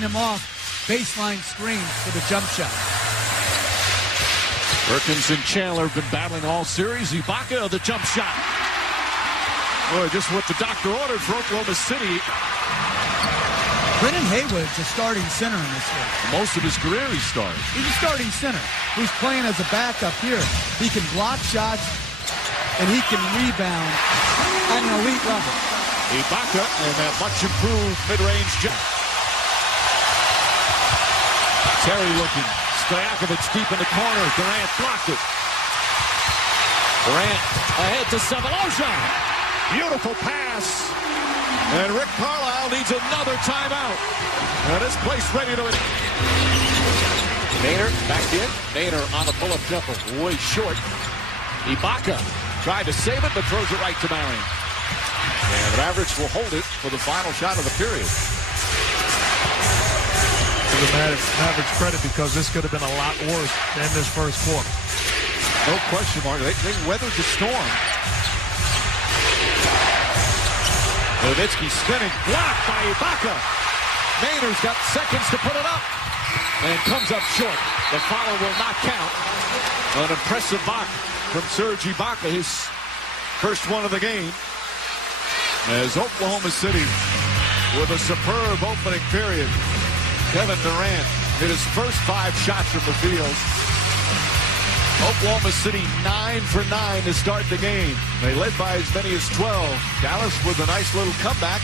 fighting him off baseline screens for the jump shot. Perkins and Chandler have been battling all series. Ibaka, the jump shot. Boy, just what the doctor ordered for Oklahoma City. Brennan Haywood's a starting center in this game. Most of his career he started. He's a starting center who's playing as a backup here. He can block shots, and he can rebound at an elite level. Ibaka and that much improved mid-range jump. Terry looking. Stojakovic deep in the corner. Durant blocked it. Durant ahead to Sebalosha. Beautiful pass. And Rick Carlisle needs another timeout. And this place ready to... Nader back in. Nader on the pull-up jumper. Way short. Ibaka tried to save it, but throws it right to Marion. And the Mavericks will hold it for the final shot of the period. To the Mavericks credit, because this could have been a lot worse than this first quarter. No question, Mark. They weathered the storm. Nowitzki spinning, blocked by Ibaka. Nader's got seconds to put it up. And comes up short. The foul will not count. An impressive block from Serge Ibaka, his first one of the game. As Oklahoma City with a superb opening period. Kevin Durant hit his first 5 shots from the field. Oklahoma City 9 for 9 to start the game. They led by as many as 12. Dallas with a nice little comeback.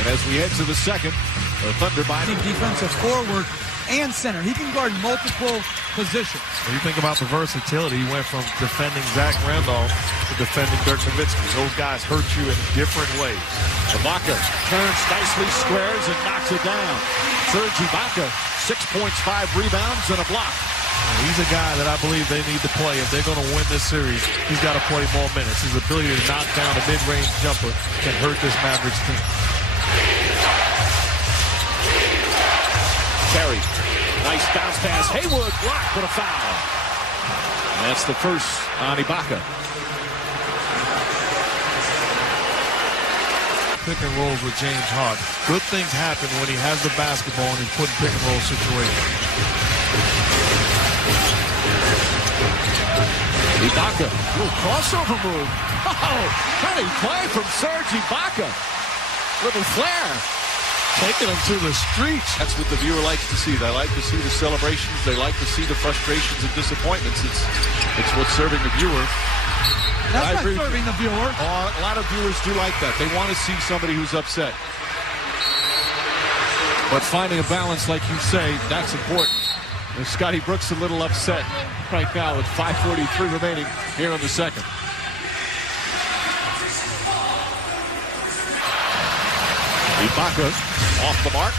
And as we head to the second, the Thunder by defensive forward and center. He can guard multiple positions. When you think about the versatility, he went from defending Zach Randolph to defending Dirk Nowitzki. Those guys hurt you in different ways. Ibaka turns nicely, squares, and knocks it down. Serge Ibaka, 6 points, 5 rebounds, and a block. He's a guy that I believe they need to play. If they're going to win this series, he's got to play more minutes. His ability to knock down a mid-range jumper can hurt this Mavericks team. Terry, nice bounce pass. Haywood blocked for a foul. And that's the first on Ibaka. Pick and rolls with James Harden. Good things happen when he has the basketball and he's put in pick and roll situations. Ibaka, little crossover move. Oh, funny play from Serge Ibaka. Little flare. Taking them to the streets. That's what the viewer likes to see. They like to see the celebrations. They like to see the frustrations and disappointments. It's what's serving the viewer. That's not serving the viewer. Oh, a lot of viewers do like that. They want to see somebody who's upset. But finding a balance, like you say, that's important. And Scotty Brooks a little upset right now with 5:43 remaining here in the second. Ibaka off the mark.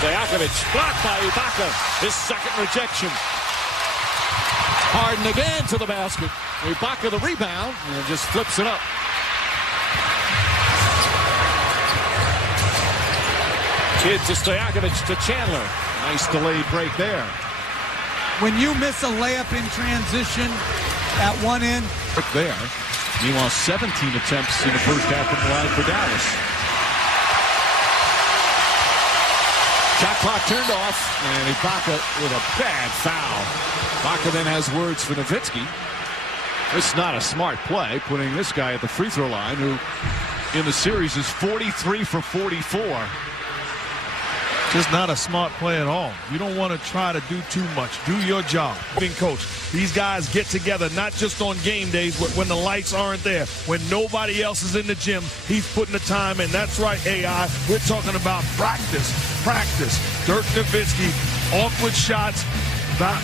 Stojakovic blocked by Ibaka. His second rejection. Harden again to the basket. Ibaka the rebound and just flips it up. Kid to Stojakovic to Chandler. Nice delayed break there. When you miss a layup in transition at one end. There. Meanwhile, 17 attempts in the first half from the line for Dallas. Shot clock turned off, and Ibaka with a bad foul. Ibaka then has words for Nowitzki. It's not a smart play, putting this guy at the free throw line, who in the series is 43 for 44. Just not a smart play at all. You don't want to try to do too much. Do your job. Being coach, these guys get together not just on game days, but when the lights aren't there, when nobody else is in the gym, he's putting the time in. That's right, AI. We're talking about practice. Practice. Dirk Nowitzki, awkward shots,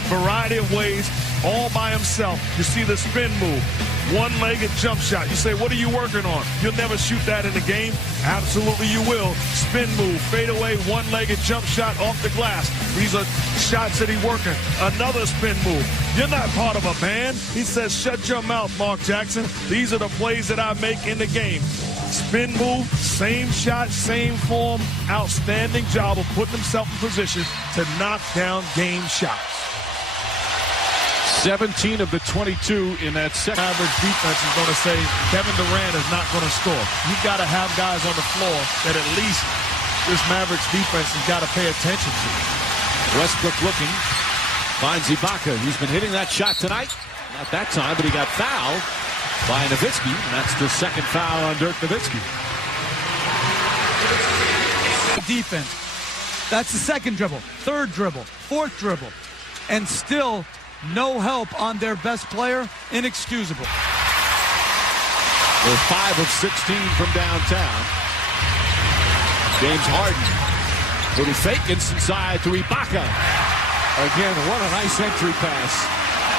variety of ways, all by himself. You see the spin move, one-legged jump shot. You say, what are you working on? You'll never shoot that in the game. Absolutely you will. Spin move, fade away, one-legged jump shot off the glass. These are shots that he's working. Another spin move. You're not part of a band. He says, shut your mouth, Mark Jackson. These are the plays that I make in the game. Spin move, same shot, same form. Outstanding job of putting himself in position to knock down game shots. 17 of the 22 in that second. Average defense is going to say Kevin Durant is not going to score. You've got to have guys on the floor that at least this Mavericks defense has got to pay attention to. Westbrook looking, finds Ibaka. He's been hitting that shot tonight. Not that time, but he got fouled by Nowitzki, and that's the second foul on Dirk Nowitzki. Defense. That's the second dribble, third dribble, fourth dribble, and still no help on their best player. Inexcusable. They're 5 of 16 from downtown. James Harden. Little fake inside to Ibaka. Again, what a nice entry pass.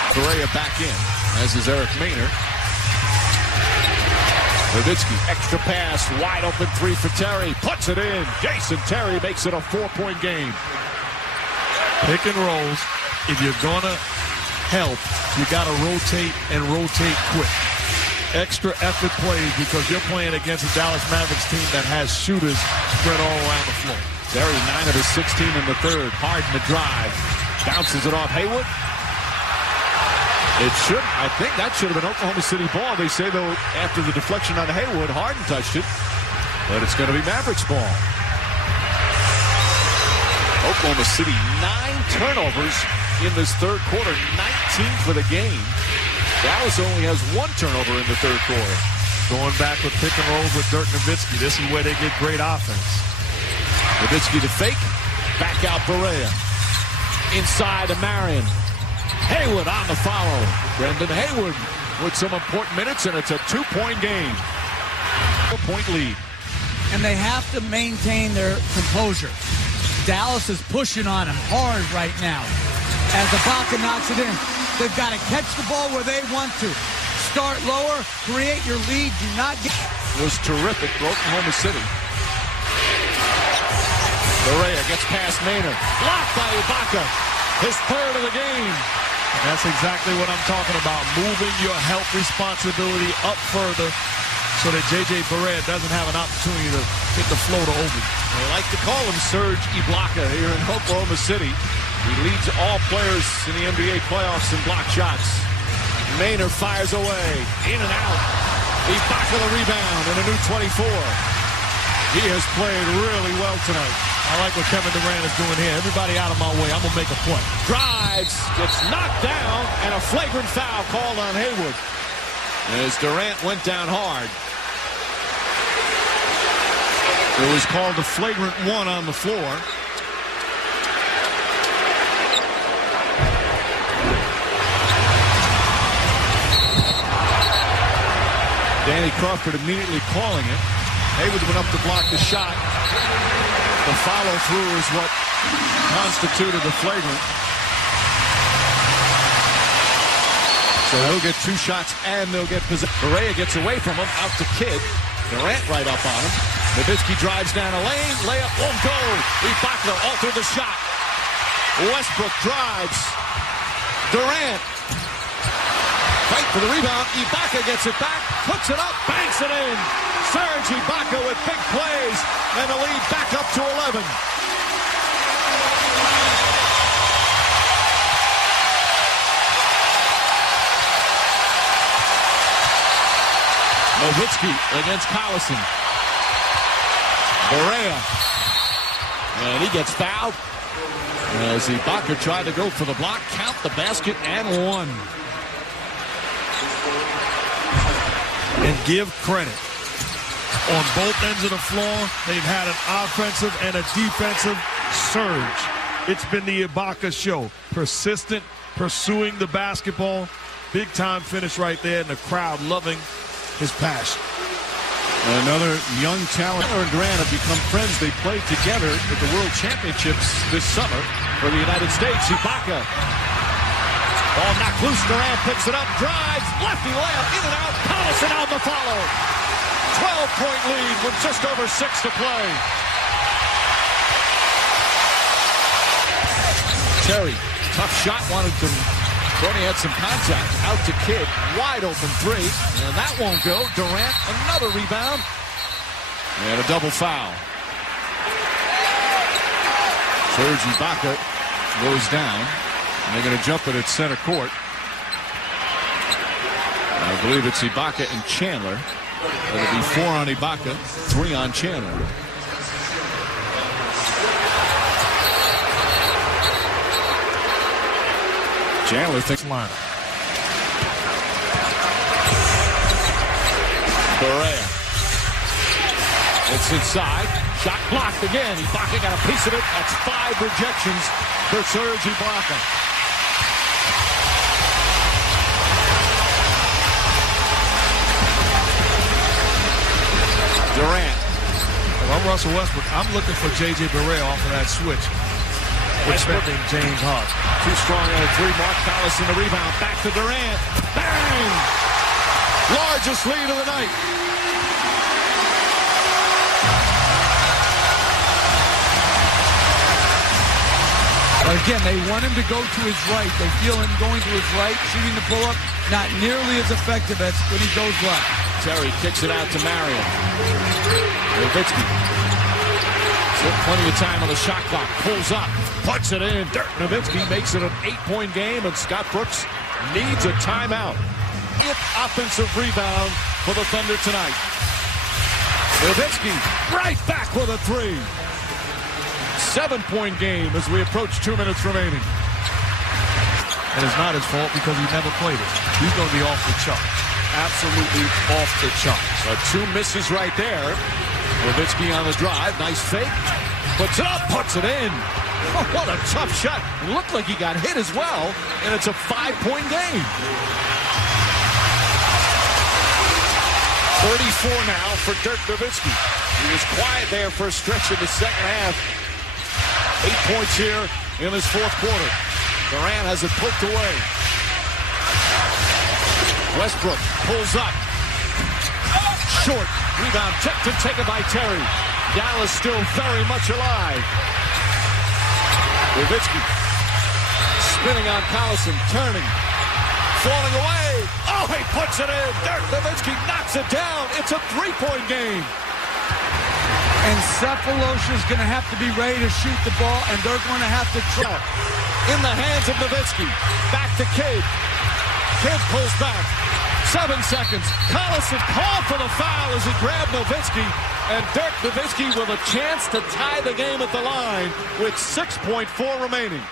Correa back in, as is Eric Maynard. Nowitzki, extra pass, wide open three for Terry. Puts it in. Jason Terry makes it a 4-point game. Pick and rolls. If you're going to help, you got to rotate and rotate quick. Extra effort plays because you're playing against a Dallas Mavericks team that has shooters spread all around the floor. Terry 9 of his 16 in the third. Harden the drive. Bounces it off Hayward. It should. I think that should have been Oklahoma City ball. They say, though, after the deflection on Hayward, Harden touched it. But it's going to be Mavericks ball. Oklahoma City, 9 turnovers in this third quarter, 19 for the game. Dallas only has 1 turnover in the third quarter. Going back with pick and rolls with Dirk Nowitzki. This is where they get great offense. Nowitzki to fake. Back out Berea. Inside to Marion. Hayward on the follow. Brendan Hayward with some important minutes, and it's a 2-point game. 4-point lead. And they have to maintain their composure. Dallas is pushing on him hard right now. As Ibaka knocks it in, they've got to catch the ball where they want to. Start lower, create your lead, do not get... It was terrific for Oklahoma City. Berea gets past Maynard. Blocked by Ibaka. His third of the game. And that's exactly what I'm talking about. Moving your help responsibility up further so that J.J. Berea doesn't have an opportunity to hit the floater over. They like to call him Serge Ibaka here in Oklahoma City. He leads all players in the NBA playoffs in block shots. Maynard fires away. In and out. Ibaka the rebound and a new 24. He has played really well tonight. I like what Kevin Durant is doing here. Everybody out of my way. I'm going to make a play. Drives. Gets knocked down. And a flagrant foul called on Hayward. As Durant went down hard. It was called a flagrant 1 on the floor. Danny Crawford immediately calling it. Hayward went up to block the shot. The follow-through is what constituted the flagrant. So he'll get 2 shots and they'll get possession. Berea gets away from him, out to Kidd. Durant right up on him. Nowitzki drives down a lane. Layup won't go. Ibaka altered the shot. Westbrook drives. Durant. Fight for the rebound. Ibaka gets it back. Puts it up. Banks it in. Serge Ibaka with big plays. And the lead back up to 11. Nowitzki against Collison. Berea. And he gets fouled. As Ibaka tried to go for the block, count the basket and 1. And give credit. On both ends of the floor, they've had an offensive and a defensive surge. It's been the Ibaka show. Persistent, pursuing the basketball. Big time finish right there, and the crowd loving his passion. Another young talent. Miller and Durant have become friends. They played together at the World Championships this summer for the United States. Ibaka. Ball knocked loose. Durant picks it up, drives, lefty layup, in and out. Collison out the follow. 12-point lead with just over 6 to play. Terry, tough shot, wanted to. Brody had some contact. Out to Kidd. Wide open 3. And that won't go. Durant, another rebound. And a double foul. Serge Ibaka goes down. And they're going to jump it at center court. I believe it's Ibaka and Chandler. It'll be 4 on Ibaka, 3 on Chandler. Chandler thinks line. Berea. It's inside. Shot blocked again. Ibaka got a piece of it. That's 5 rejections for Serge Ibaka. Durant. If I'm Russell Westbrook, I'm looking for J.J. Berea off of that switch. Expecting James Harden. Too strong on a 3. Mark Collison the rebound. Back to Durant. Bang! Largest lead of the night. Again, they want him to go to his right. They feel him going to his right, shooting the pull-up, not nearly as effective as when he goes left. Terry kicks it out to Marion. Nowitzki. Still plenty of time on the shot clock. Pulls up. Puts it in. Dirk Nowitzki makes it an 8-point game, and Scott Brooks needs a timeout. Offensive rebound for the Thunder tonight. Nowitzki right back with a 3. 7-point game as we approach 2 minutes remaining. And it's not his fault because he never played it. He's going to be off the charts. Absolutely off the charts. 2 misses right there. Nowitzki on the drive. Nice fake. Puts it up. Puts it in. Oh, what a tough shot. It looked like he got hit as well. And it's a 5-point game. 34 now for Dirk Nowitzki. He was quiet there for a stretch in the second half. 8 points here in his 4th quarter. Durant has it poked away. Westbrook pulls up. Short. Rebound tipped and taken by Terry. Dallas still very much alive. Nowitzki spinning on Collison. Turning. Falling away. Oh, he puts it in. Dirk Nowitzki knocks it down. It's a 3-point game. And Cephalosha's going to have to be ready to shoot the ball, and they're going to have to try. In the hands of Nowitzki. Back to Kidd. Kidd pulls back. 7 seconds. Collison called for the foul as he grabbed Nowitzki. And Dirk Nowitzki with a chance to tie the game at the line with 6.4 remaining.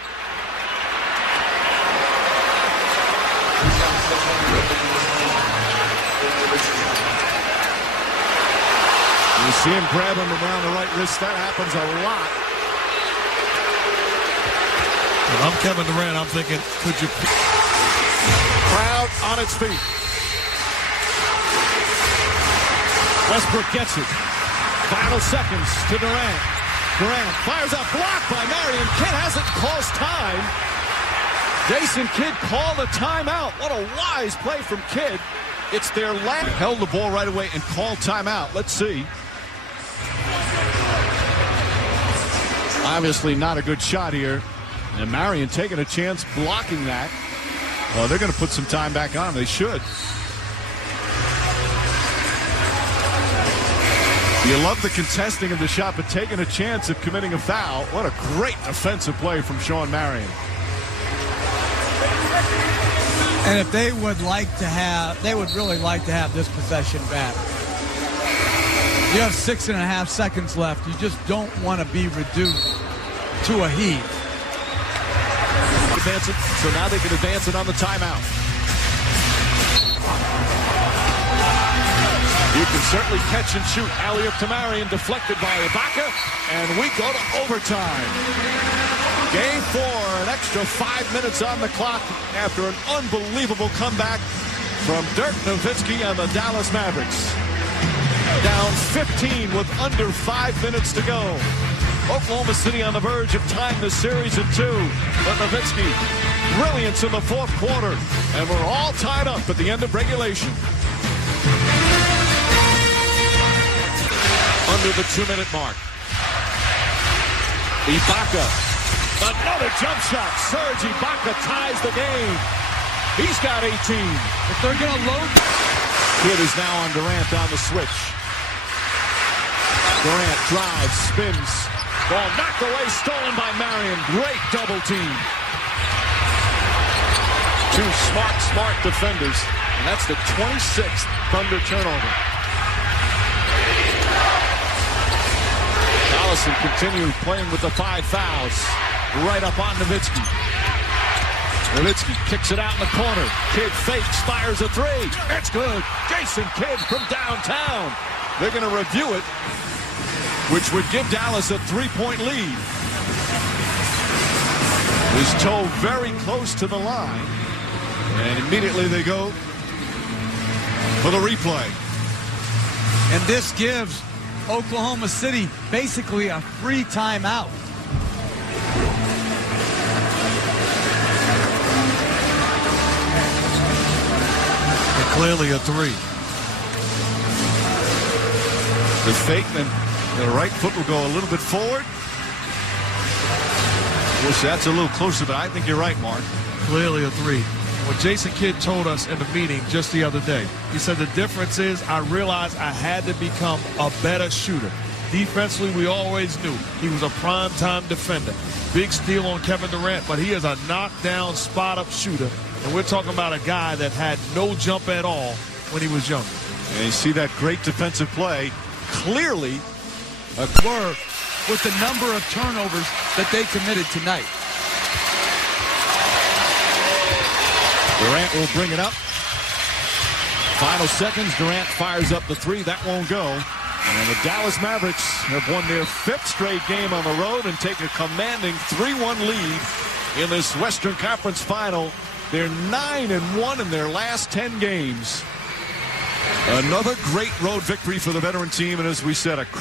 You see him grab him around the right wrist. That happens a lot. If I'm Kevin Durant, I'm thinking, could you... Crowd on its feet. Westbrook gets it. Final seconds to Durant. Durant fires up, blocked by Marion. Kidd hasn't caused time. Jason Kidd called a timeout. What a wise play from Kidd. It's their last. Held the ball right away and called timeout. Let's see. Obviously not a good shot here. And Marion taking a chance blocking that. Well, they're going to put some time back on. They should. You love the contesting of the shot, but taking a chance of committing a foul. What a great defensive play from Shawn Marion. And if they would like to have, they would really like to have this possession back. You have 6.5 seconds left. You just don't want to be reduced to a heat. Advance it, so now they can advance it on the timeout. You can certainly catch and shoot. Alley-up to Marion, deflected by Ibaka, and we go to overtime. Game 4, an extra 5 minutes on the clock after an unbelievable comeback from Dirk Nowitzki and the Dallas Mavericks. Down 15 with under 5 minutes to go. Oklahoma City on the verge of tying the series at 2. But Nowitzki, brilliance in the 4th quarter. And we're all tied up at the end of regulation. Under the 2-minute mark. Ibaka. Another jump shot. Serge Ibaka ties the game. He's got 18. If they're going to load. Kidd is now on Durant on the switch. Durant drives, spins. Ball knocked away, stolen by Marion. Great double team. Two smart defenders. And that's the 26th Thunder turnover. Allison continues playing with the 5 fouls. Right up on Nowitzki. Nowitzki kicks it out in the corner. Kidd fakes, fires a 3. It's good. Jason Kidd from downtown. They're going to review it, which would give Dallas a 3-point lead. His toe very close to the line. And immediately they go for the replay. And this gives Oklahoma City basically a free timeout. And clearly a 3. The fake, then the right foot will go a little bit forward. Wish that's a little closer, but I think you're right, Mark. Clearly a 3. What Jason Kidd told us in the meeting just the other day, he said the difference is I realized I had to become a better shooter. Defensively, we always knew he was a prime-time defender. Big steal on Kevin Durant, but he is a knockdown, spot-up shooter. And we're talking about a guy that had no jump at all when he was younger. And you see that great defensive play. Clearly, a word with the number of turnovers that they committed tonight. Durant will bring it up. Final seconds. Durant fires up the 3. That won't go. And the Dallas Mavericks have won their 5th straight game on the road and take a commanding 3-1 lead in this Western Conference final. They're 9-1 in their last 10 games. Another great road victory for the veteran team, and as we said, a